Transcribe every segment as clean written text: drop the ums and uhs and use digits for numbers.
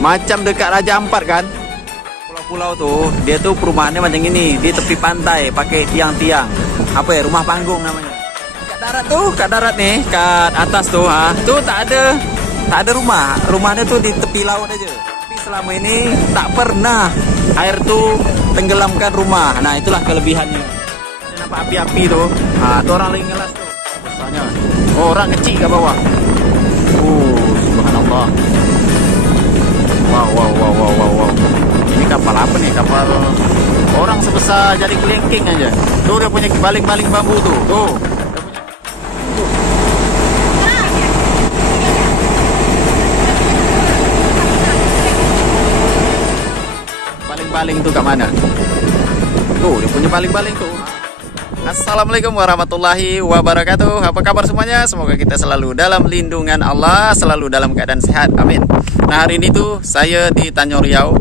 Macam dekat Raja Ampat kan. Pulau-pulau tuh, dia tuh perumahannya macam ini, di tepi pantai, pakai tiang-tiang. Apa ya, rumah panggung namanya. Kat darat tuh, kat darat nih, kat atas tuh, tuh tak ada rumah. Rumahnya tuh di tepi laut aja. Tapi selama ini tak pernah air tuh tenggelamkan rumah. Nah, itulah kelebihannya. Nampak api-api tuh. Tuh orang lagi ngelas tuh. Misalnya, orang kecil ke bawah. Subhanallah. Wow. Ini kapal apa nih? Kapal orang sebesar jari kelingking aja. Tuh dia punya baling-baling bambu tuh. Tuh. Baling-baling tuh ke mana? Tuh dia punya baling-baling tuh. Assalamualaikum warahmatullahi wabarakatuh. Apa kabar semuanya? Semoga kita selalu dalam lindungan Allah, selalu dalam keadaan sehat. Amin. Nah, hari ini tuh saya di Tanjung Riau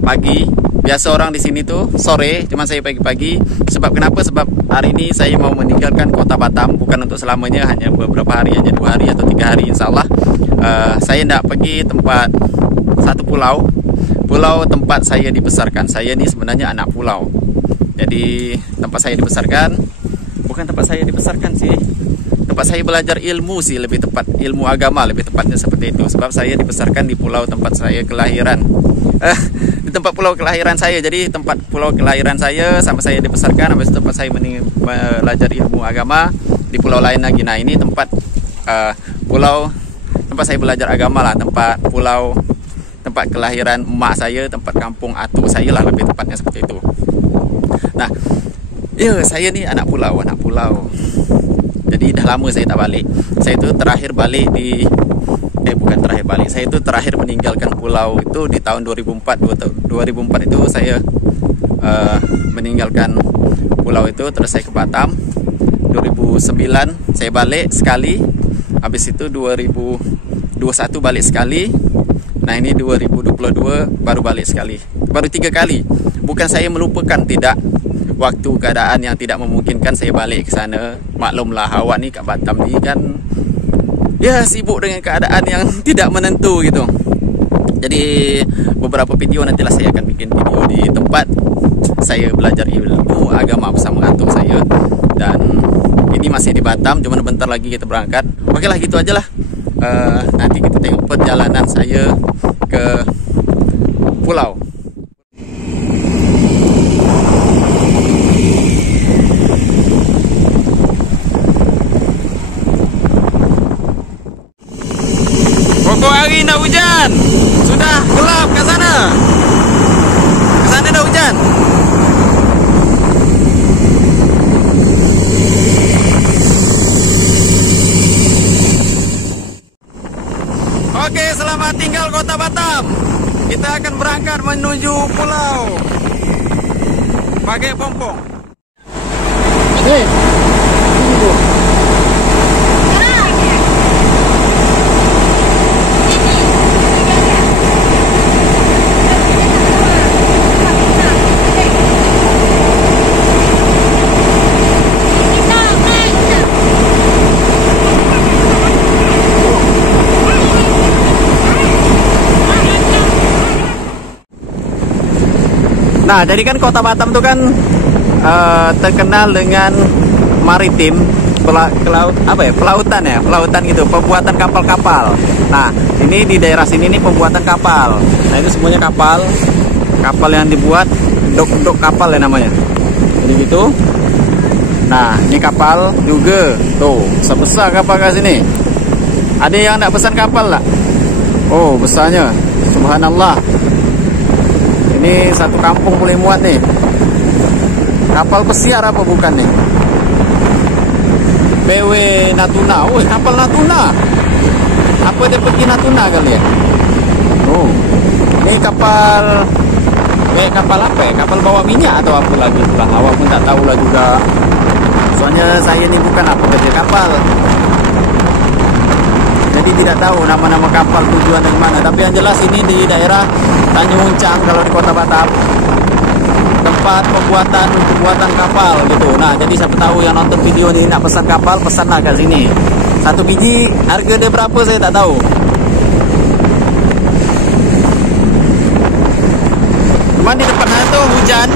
pagi. Biasa orang di sini tuh sore, cuman saya pagi-pagi. Sebab kenapa? Sebab hari ini saya mau meninggalkan kota Batam, bukan untuk selamanya, hanya beberapa hari aja, 2 hari atau 3 hari insya Allah. Saya tidak pergi tempat satu pulau tempat saya dibesarkan. Saya ini sebenarnya anak pulau. Jadi tempat saya dibesarkan, bukan tempat saya dibesarkan sih, tempat saya belajar ilmu sih, lebih tepat ilmu agama, lebih tepatnya seperti itu. Sebab saya dibesarkan di pulau tempat saya kelahiran, di tempat pulau kelahiran saya. Jadi tempat pulau kelahiran saya sampai saya dibesarkan, habis itu tempat saya belajar ilmu agama di pulau lain lagi. Nah, ini tempat pulau tempat saya belajar agama lah, tempat kelahiran emak saya, tempat kampung atu saya lah, lebih tepatnya seperti itu. Nah, saya nih anak pulau. Jadi dah lama saya tak balik. Saya itu terakhir balik di bukan terakhir balik. Saya itu terakhir meninggalkan pulau itu di tahun 2004. 2004 itu saya meninggalkan pulau itu, terus saya ke Batam. 2009 saya balik sekali. Habis itu 2021 balik sekali. Nah, ini 2022 baru balik sekali. Baru 3 kali. Bukan saya melupakan, tidak. Waktu keadaan yang tidak memungkinkan saya balik ke sana. Maklumlah awak ni kat Batam ni kan ya sibuk dengan keadaan yang tidak menentu gitu. Jadi beberapa video nantilah saya akan bikin video di tempat saya belajar ilmu agama bersama atuk saya. Dan ini masih di Batam, cuma bentar lagi kita berangkat. Oke lah, gitu aja lah. Nanti kita tengok perjalanan saya ke pulau. Pokok hari nak hujan. Sudah gelap ke sana. Ke sana dah hujan. Oke, selamat tinggal kota Batam. Kita akan berangkat menuju pulau pakai pompong. Nah, jadi kan kota Batam itu kan terkenal dengan maritim, pelautan gitu, pembuatan kapal-kapal. Nah, ini di daerah sini nih pembuatan kapal. Nah, itu semuanya kapal yang dibuat, dok kapal ya namanya. Jadi gitu. Nah, ini kapal juga, tuh sebesar kapal ke sini. Ada yang nak pesan kapal lah? Oh, besarnya, subhanallah. Ini satu kampung boleh muat nih. Kapal pesiar apa bukan nih? PW Natuna. Oh, kapal Natuna. Apa dia pergi Natuna kali ya? Oh, ini kapal apa ya? Kapal bawa minyak atau apa lagi? Lah, awak pun tak tahu lah juga. Soalnya saya ini bukan pekerja kapal. Jadi tidak tahu nama-nama kapal tujuan dari mana. Tapi yang jelas ini di daerah Tanjung Uncang kalau di kota Batam, tempat pembuatan kapal gitu. Nah, jadi siapa tahu yang nonton video ini nak pesan kapal, pesanlah ke sini. Satu biji harga dia berapa saya tak tahu. Cuman di depannya tuh hujan.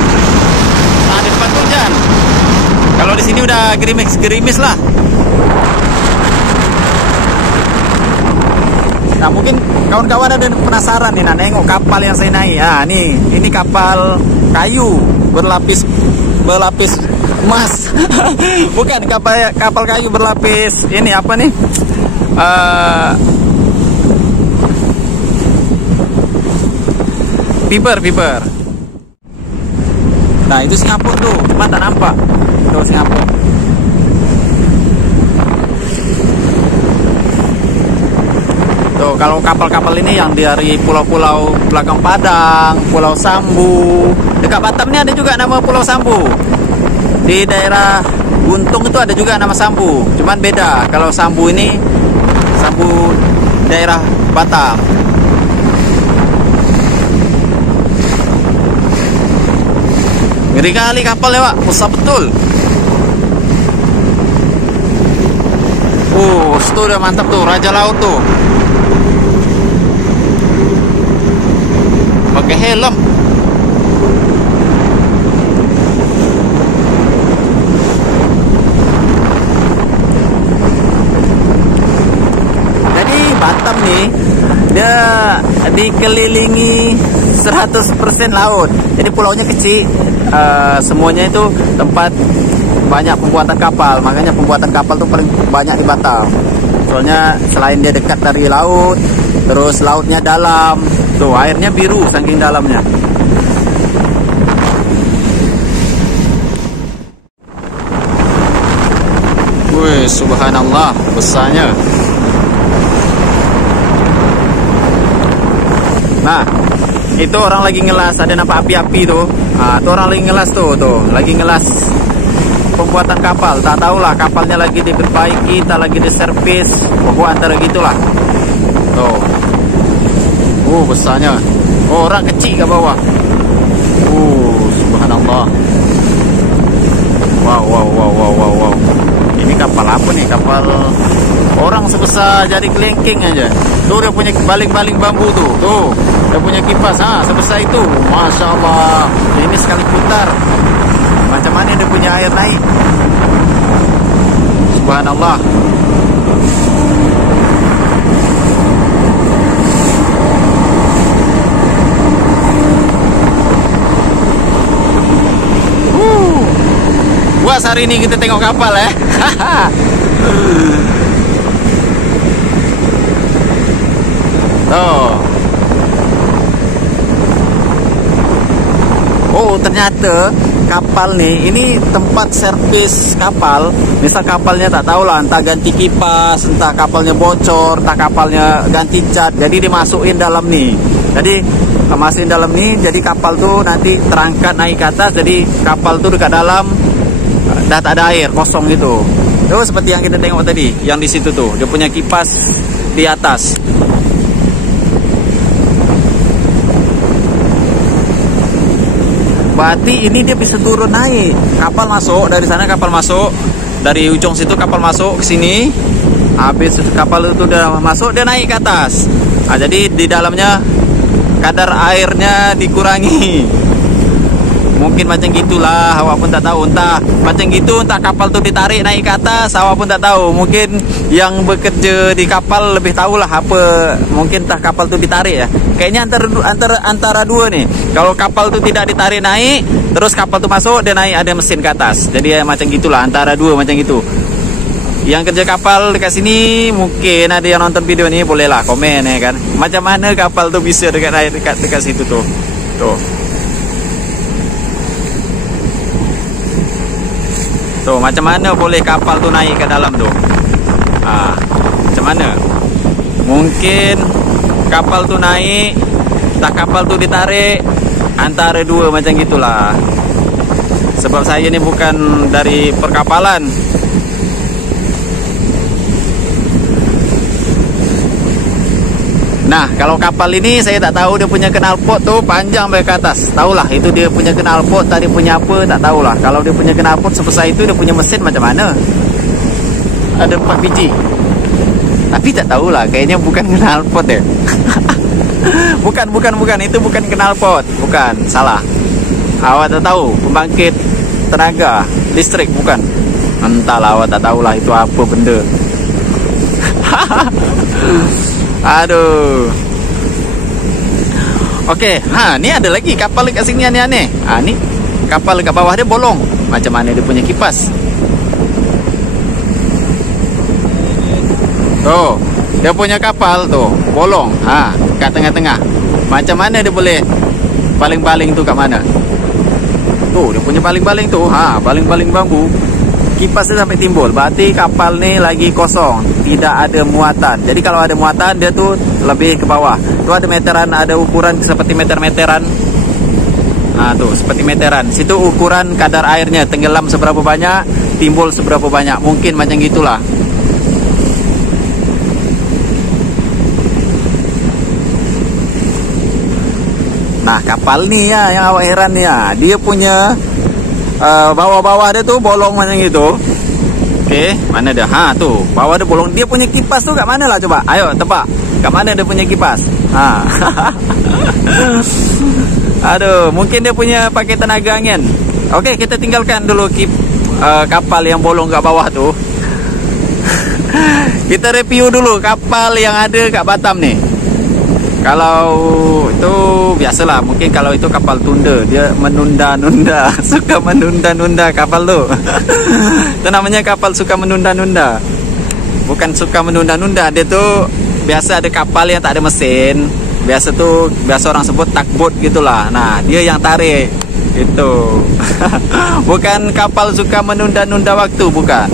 Nah, di depan tuh hujan. Kalau di sini udah gerimis lah. Nah, mungkin kawan-kawan ada penasaran nih, nengok kapal yang saya naik. Nah, ini kapal kayu berlapis emas. Bukan kapal kayu berlapis. Ini apa nih? Fiber. Nah, itu Singapura tuh, cuma tak nampak. Tuh Singapura. Tuh, kalau kapal-kapal ini yang dari pulau-pulau belakang Padang, Pulau Sambu. Dekat Batam ini ada juga nama Pulau Sambu. Di daerah Guntung itu ada juga nama Sambu. Cuman beda. Kalau Sambu ini Sambu daerah Batam. Ngeri kali kapalnya, Pak. Besar betul. Itu udah mantap tuh, Raja Laut tuh. Pakai helm. Jadi Batam nih, dia dikelilingi 100% laut. Jadi pulaunya kecil. Semuanya itu tempat banyak pembuatan kapal. Makanya pembuatan kapal tuh paling banyak di Batam. Soalnya selain dia dekat dari laut, terus lautnya dalam. Tuh, airnya biru saking dalamnya. Wih, subhanallah, besarnya. Nah, itu orang lagi ngelas, ada nampak api-api tuh. Nah, itu orang lagi ngelas tuh, lagi ngelas pembuatan kapal. Tak tahulah kapalnya lagi diperbaiki, tak lagi diservis, pokoknya antara gitulah. Tuh. Besarnya. Orang kecil ke bawah. Subhanallah. Wow. Ini kapal apa nih? Kapal orang sebesar jari kelingking aja. Tuh, dia punya baling-baling bambu tuh. Tuh, dia punya kipas. Sebesar itu. Masya Allah. Ini sekali putar. Macam mana dia punya air naik? Subhanallah. Puas hari ini kita tengok kapal ya. Ternyata kapal nih, ini tempat servis kapal. Misal kapalnya tak tahu lah, entah ganti kipas, entah kapalnya bocor, entah kapalnya ganti cat. Jadi dimasukin dalam nih. Jadi masukin dalam nih, jadi kapal tuh nanti terangkat naik ke atas. Jadi kapal tuh dekat dalam dah tak ada air, kosong gitu. Tuh seperti yang kita tengok tadi, yang di situ tuh, dia punya kipas di atas. Berarti ini dia bisa turun naik. Kapal masuk dari sana, kapal masuk dari ujung situ, kapal masuk ke sini. Habis kapal itu udah masuk, dia naik ke atas. Nah, jadi di dalamnya kadar airnya dikurangi. Mungkin macam gitulah, awak pun tak tahu. Entah macam gitu, entah kapal tuh ditarik naik ke atas, awak pun tak tahu. Mungkin yang bekerja di kapal lebih tahulah apa. Mungkin entah kapal tuh ditarik ya. Kayaknya antara dua nih. Kalau kapal tuh tidak ditarik naik, terus kapal tuh masuk, dia naik ada mesin ke atas. Jadi ya macam gitulah, antara dua macam gitu. Yang kerja kapal dekat sini, mungkin ada yang nonton video ini, bolehlah komen ya kan. Macam mana kapal tuh bisa dekat situ tuh. Tuh, macam mana boleh kapal tuh naik ke dalam tuh? Macam mana? Mungkin kapal tuh naik, tak kapal tuh ditarik, antara dua macam gitulah. Sebab saya ini bukan dari perkapalan. Nah, kalau kapal ini saya tak tahu dia punya knalpot tuh panjang sampai ke atas. Tahulah itu dia punya knalpot, tadi punya apa tak tahulah. Kalau dia punya knalpot sebesar itu, dia punya mesin macam mana? Ada 4 biji. Tapi tak tahulah, kayaknya bukan knalpot ya. Bukan, itu bukan knalpot, bukan, salah. Awak tak tahu pembangkit tenaga listrik, bukan? Entahlah, awak tak tahulah itu apa benda. Aduh. Oke, ni ada lagi kapal dekat sini aneh-aneh. Ni kapal dekat bawah dia bolong. Macam mana dia punya kipas? Tuh, dia punya kapal tuh bolong. Kat tengah-tengah. Macam mana dia boleh baling-baling tu kat mana? Tuh, dia punya baling-baling tuh. Baling-baling bambu. Kipas dia sampai timbul. Berarti kapal ni lagi kosong, tidak ada muatan. Jadi kalau ada muatan, dia tuh lebih ke bawah. Tuh ada meteran, ada ukuran seperti meter-meteran. Tuh seperti meteran. Situ ukuran kadar airnya, tenggelam seberapa banyak, timbul seberapa banyak. Mungkin macam gitulah. Nah, kapal ni ya yang awak heran ni ya. Dia punya bawah-bawah dia tuh bolong macam gitu. Okey, mana dia? Tuh, bawah dia bolong. Dia punya kipas tuh kat mana lah coba? Ayo tebak. Kat mana dia punya kipas? Aduh, mungkin dia punya pakai tenaga angin. Okey, kita tinggalkan dulu kapal yang bolong kat bawah tuh. Kita review dulu kapal yang ada kat Batam nih. Kalau itu biasalah, mungkin kalau itu kapal tunda, dia menunda-nunda, suka menunda-nunda kapal tu. Itu namanya kapal suka menunda-nunda. Bukan suka menunda-nunda, dia tu biasa ada kapal yang tak ada mesin. Biasa orang sebut tugboat gitulah. Nah, dia yang tarik. Itu. Bukan kapal suka menunda-nunda waktu, bukan.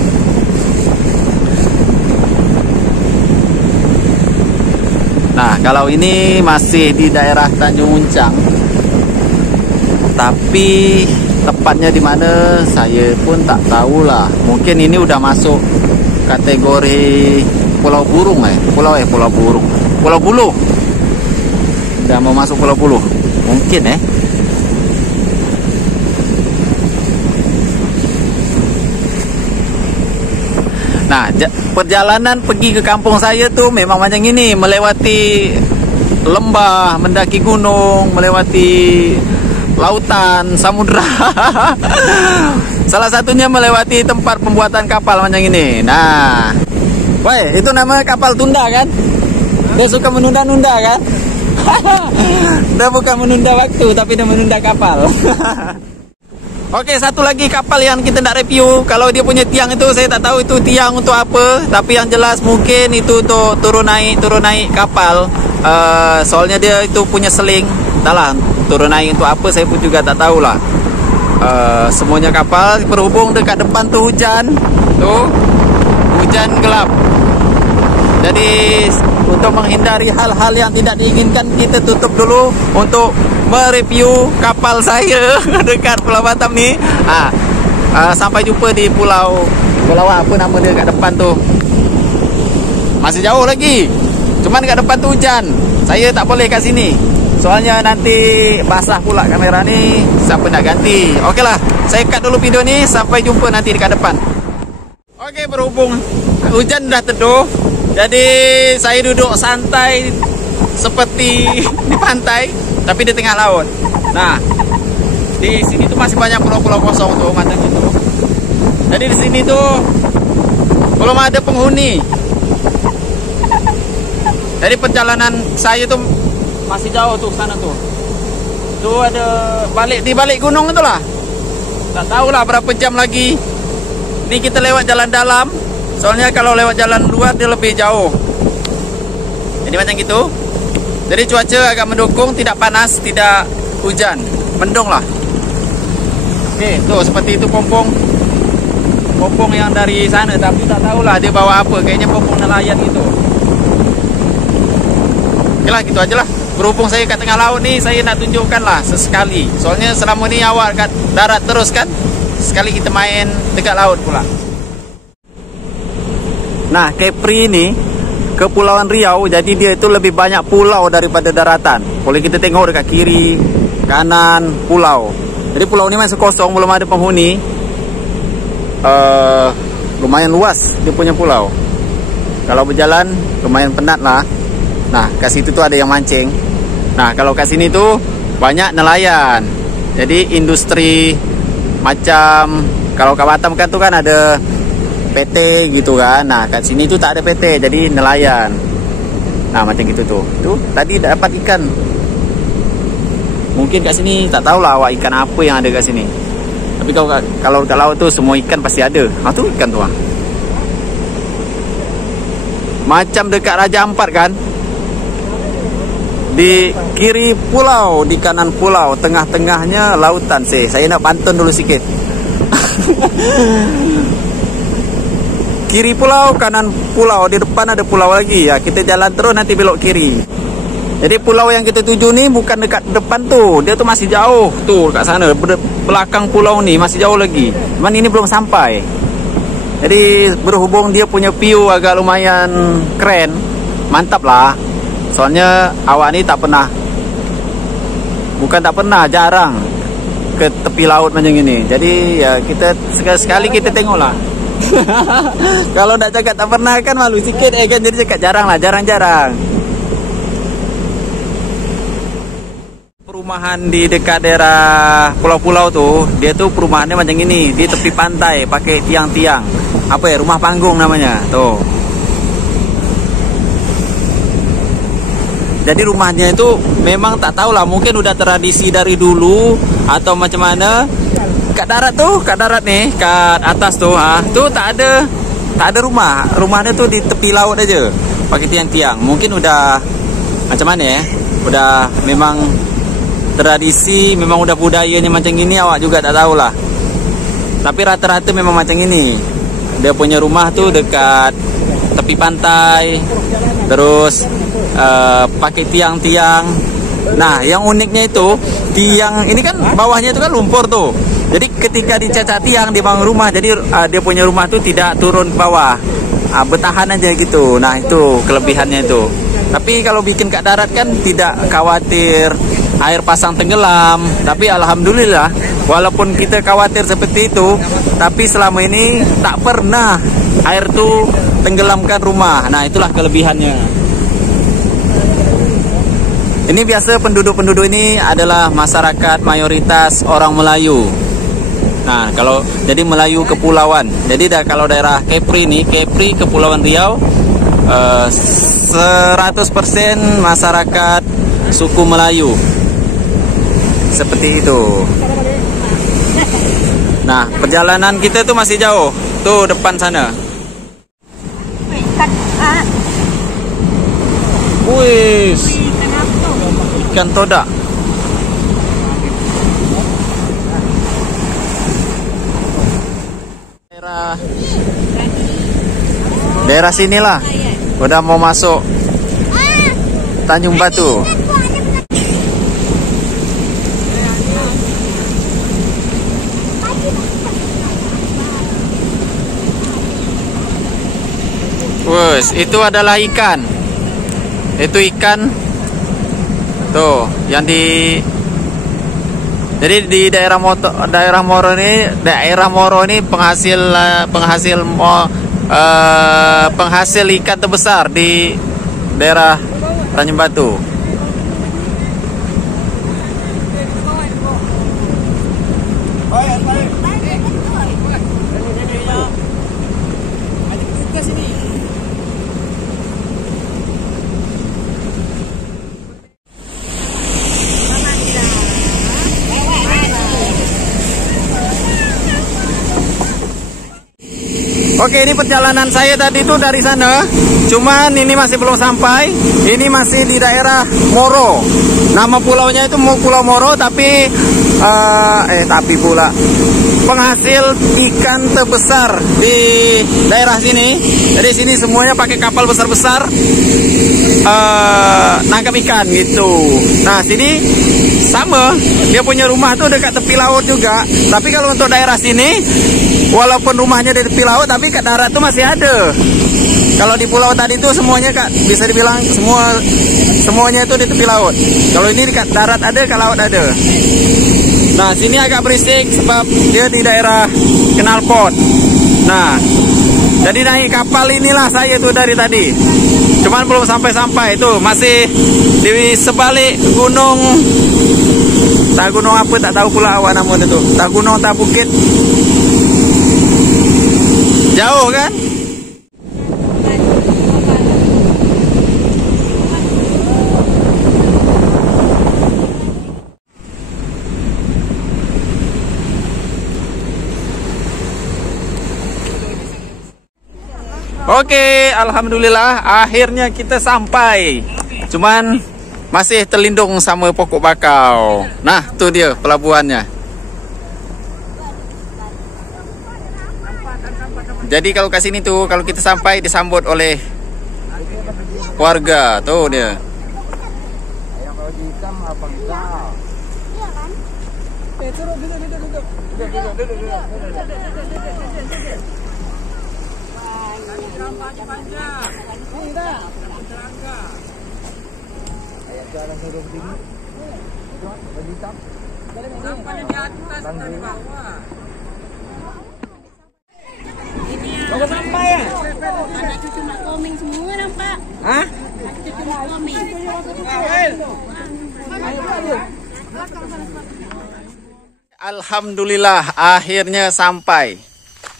Nah, kalau ini masih di daerah Tanjung Uncang, tapi tepatnya di mana saya pun tak tahulah. Mungkin ini udah masuk kategori Pulau Burung Pulau Burung, Pulau Buluh. Udah mau masuk Pulau Buluh, mungkin Nah, perjalanan pergi ke kampung saya tuh memang macam ini, melewati lembah, mendaki gunung, melewati lautan, samudra. Salah satunya melewati tempat pembuatan kapal macam ini. Nah, woi, itu nama kapal tunda kan? Dia suka menunda-nunda kan? Dia bukan menunda waktu, tapi dia menunda kapal. Oke, satu lagi kapal yang kita nak review. Kalau dia punya tiang itu saya tak tahu itu tiang untuk apa, tapi yang jelas mungkin itu untuk turun naik kapal. Soalnya dia itu punya seling. Entahlah turun naik untuk apa, saya pun juga tak tahulah. Semuanya kapal berhubung dekat depan tu hujan. Tuh, hujan gelap. Jadi untuk menghindari hal-hal yang tidak diinginkan, kita tutup dulu untuk mereview kapal saya dekat Pulau Batam ni. Sampai jumpa di pulau apa nama dia kat depan tu. Masih jauh lagi. Cuman kat depan tu hujan. Saya tak boleh kat sini. Soalnya nanti basah pula kamera ni. Siapa nak ganti? Okeylah, saya cut dulu video ni. Sampai jumpa nanti dekat depan. Okey, berhubung hujan dah teduh, jadi saya duduk santai seperti di pantai, tapi di tengah laut. Nah, di sini tuh masih banyak pulau-pulau kosong tuh macam itu. Jadi di sini tuh belum ada penghuni. Jadi perjalanan saya tuh masih jauh tuh sana tuh. Tuh ada di balik gunung itulah. Tak tahulah berapa jam lagi. Ini kita lewat jalan dalam. Soalnya kalau lewat jalan luar dia lebih jauh. Jadi macam gitu. Jadi cuaca agak mendukung, tidak panas, tidak hujan, mendung lah. Oke, tuh seperti itu pompong yang dari sana, tapi tak tahulah dia bawa apa. Kayaknya pompong nelayan gitu. Oke lah, gitu aja lah. Berhubung saya kat tengah laut nih, saya nak tunjukkan lah sesekali. Soalnya selama ni awal kat darat terus kan. Sekali kita main dekat laut pula. Nah, Kepri ini Kepulauan Riau, jadi dia itu lebih banyak pulau daripada daratan. Boleh kita tengok dekat kiri, kanan, pulau. Jadi pulau ini masih kosong, belum ada penghuni. Lumayan luas dia punya pulau. Kalau berjalan lumayan penat lah. Nah, kat situ tuh ada yang mancing. Nah, kalau ke sini tuh banyak nelayan. Jadi industri macam kalau ke Batam kan tuh kan ada PT gitu kan. Nah, ke sini tuh tak ada PT, jadi nelayan. Nah, macam gitu tuh. Tuh tadi dapat ikan. Mungkin kat sini tak tahulah awak ikan apa yang ada kat sini. Tapi kalau kat laut tuh semua ikan pasti ada. Ha tu ikan tu ah. Macam dekat Raja Ampat kan? Di kiri pulau, di kanan pulau, tengah-tengahnya lautan. Saya nak pantun dulu sikit. Kiri pulau, kanan pulau, di depan ada pulau lagi ya. Kita jalan terus nanti belok kiri. Jadi pulau yang kita tuju ni bukan dekat depan tuh, dia tuh masih jauh tuh kat sana. Belakang pulau ni masih jauh lagi. Cuman ini belum sampai. Jadi berhubung dia punya view agak lumayan keren, mantap lah. Soalnya awak ni tak pernah, bukan tak pernah, jarang ke tepi laut macam ini. Jadi ya kita sekali-sekali kita tengok lah. Kalau tak cakap tak pernah kan malu sikit kan. Jadi cakap jarang lah, jarang-jarang. Perumahan di dekat daerah pulau-pulau tuh, dia tuh perumahannya macam ini, di tepi pantai, pakai tiang-tiang. Apa ya, rumah panggung namanya tuh. Jadi rumahnya itu memang tak tahulah, mungkin udah tradisi dari dulu atau macam mana. Kat darat nih, kat atas tuh, tuh tak ada rumah. Rumahnya tuh di tepi laut aja, pakai tiang-tiang. Mungkin udah macam mana ya? Udah memang tradisi, memang udah budayanya macam gini, awak juga tak tahulah. Tapi rata-rata memang macam ini. Dia punya rumah tuh dekat tepi pantai, terus pakai tiang-tiang. Nah, yang uniknya itu tiang ini kan bawahnya itu kan lumpur tuh. Jadi ketika dicacat tiang di bangun rumah, jadi dia punya rumah tuh tidak turun ke bawah, bertahan aja gitu. Nah, itu kelebihannya itu. Tapi kalau bikin kat darat kan tidak khawatir air pasang tenggelam. Tapi alhamdulillah, walaupun kita khawatir seperti itu, tapi selama ini tak pernah air tuh tenggelamkan rumah. Nah, itulah kelebihannya. Ini biasa penduduk-penduduk ini adalah masyarakat mayoritas orang Melayu. Nah, kalau jadi Melayu kepulauan. Jadi kalau daerah Kepri nih, Kepri Kepulauan Riau, 100% masyarakat suku Melayu. Seperti itu. Nah, perjalanan kita tuh masih jauh. Tuh depan sana. Wih, ikan todak. Daerah sinilah. Udah mau masuk Tanjung Batu. Wes, itu adalah ikan. Itu ikan tuh yang jadi di daerah Moro ini penghasil ikan terbesar di daerah Tanjung Batu. Oke, ini perjalanan saya tadi itu dari sana. Cuman ini masih belum sampai. Ini masih di daerah Moro. Nama pulaunya itu Pulau Moro, tapi pula penghasil ikan terbesar di daerah sini. Jadi sini semuanya pakai kapal besar-besar nangkap ikan gitu. Nah, sini sama, dia punya rumah tuh dekat tepi laut juga. Tapi kalau untuk daerah sini, walaupun rumahnya di tepi laut, tapi ke darat tuh masih ada. Kalau di pulau tadi tuh semuanya bisa dibilang semuanya itu di tepi laut. Kalau ini di darat ada, ke laut ada. Nah, sini agak berisik sebab dia di daerah Knalpot. Nah, jadi naik kapal inilah saya tuh dari tadi. Cuman belum sampai-sampai itu, masih di sebalik gunung. Tak gunung apa tak tahu pula awak nama itu. Tak gunung tak bukit. Jauh kan? Oke, alhamdulillah akhirnya kita sampai. Cuman masih terlindung sama pokok bakau. Nah, tuh dia pelabuhannya. Jadi kalau ke sini tuh, kalau kita sampai disambut oleh warga, tuh dia. Udah sampai ya? Anak cucu nak koming semua nampak. Hah? Anak cucu nak koming. Alhamdulillah akhirnya sampai.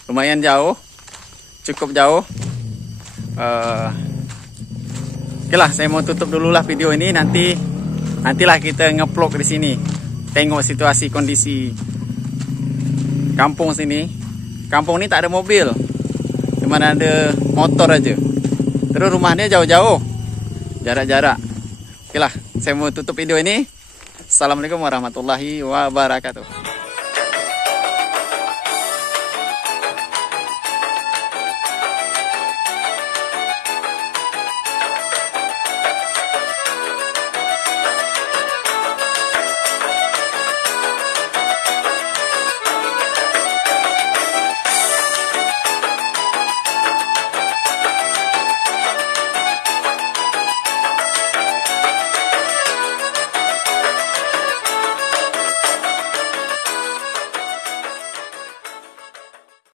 Lumayan jauh, cukup jauh. Oke lah, saya mau tutup dulu lah video ini. Nantilah kita ngeplok di sini, tengok situasi kondisi kampung sini. Kampung ini tak ada mobil, cuma ada motor aja. Terus rumahnya jauh-jauh, jarak-jarak. Oke lah, saya mau tutup video ini. Assalamualaikum warahmatullahi wabarakatuh.